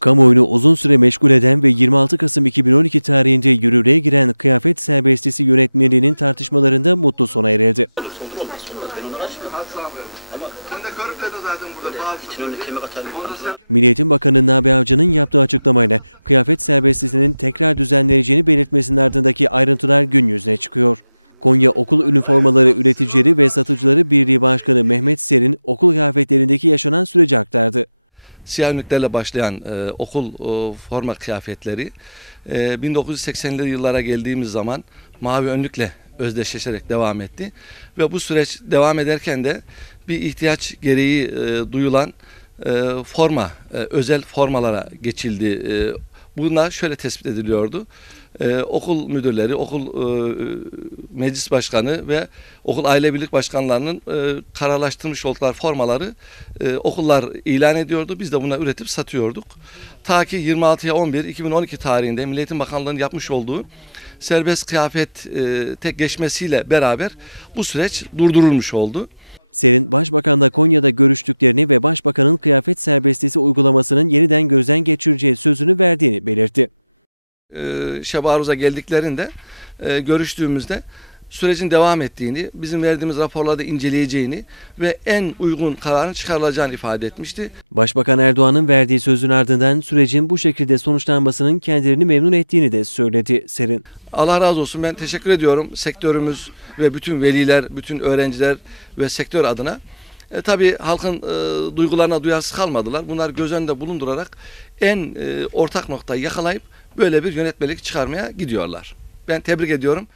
Kamuoyunu uzun süre meşgul eden ve 26 Kasım 2012 tarihinde yürürlüğe giren kıyafet serbestisi yönetmeliğinin tartışmalarında mutlu sona erildi. Sen Milliyetin Bakanı Nabi Avcı'nın yaptığı açıklamayla kıyafet serbestisinin tekrar düzenleneceğini belirtmesinin ardındaki ayrıntılar gün yüzüne çıkıyor. Konya Okul Üniformaları Üreticileri ve Satıcıları Birliği Başkanı Mehmet Ser'in okul kıyafetlerindeki yaşanan süreci aktardı. Siyah önlüklerle başlayan e, okul e, forma kıyafetleri e, 1980'li yıllara geldiğimiz zaman mavi önlükle özdeşleşerek devam etti ve bu süreç devam ederken de bir ihtiyaç gereği e, duyulan e, forma, e, özel formalara geçildi. E, bunlar şöyle tespit ediliyordu. E, okul müdürleri, okul e, meclis başkanı ve okul aile birlik başkanlarının e, kararlaştırmış oldukları formaları e, okullar ilan ediyordu. Biz de buna üretip satıyorduk. Ta ki 26'ya 11 2012 tarihinde Milliyetin Bakanlığı'nın yapmış olduğu serbest kıyafet e, tek geçmesiyle beraber bu süreç durdurulmuş oldu. Ser'in Başbakan'la Konya'da görüştüklerini ve Başbakan'ın kıyafet serbestisi uygulamasının yeniden gözden geçireceği sözünü verdiğini belirtti. e, Şebaruz'a geldiklerinde e, görüştüğümüzde sürecin devam ettiğini, bizim verdiğimiz raporlarda inceleyeceğini ve en uygun kararın çıkarılacağını ifade etmişti. Başbakan Erdoğan'ın verdiği sözün ardından sürecin bu şekilde sonuçlanmasının kendilerini memnun ettiğini de söyledi Ser'in. Allah razı olsun ben teşekkür ediyorum sektörümüz ve bütün veliler, bütün öğrenciler ve sektör adına. E, tabii halkın e, duygularına duyarsız kalmadılar. Bunlar göz önünde bulundurarak en e, ortak noktayı yakalayıp böyle bir yönetmelik çıkarmaya gidiyorlar. Ben tebrik ediyorum.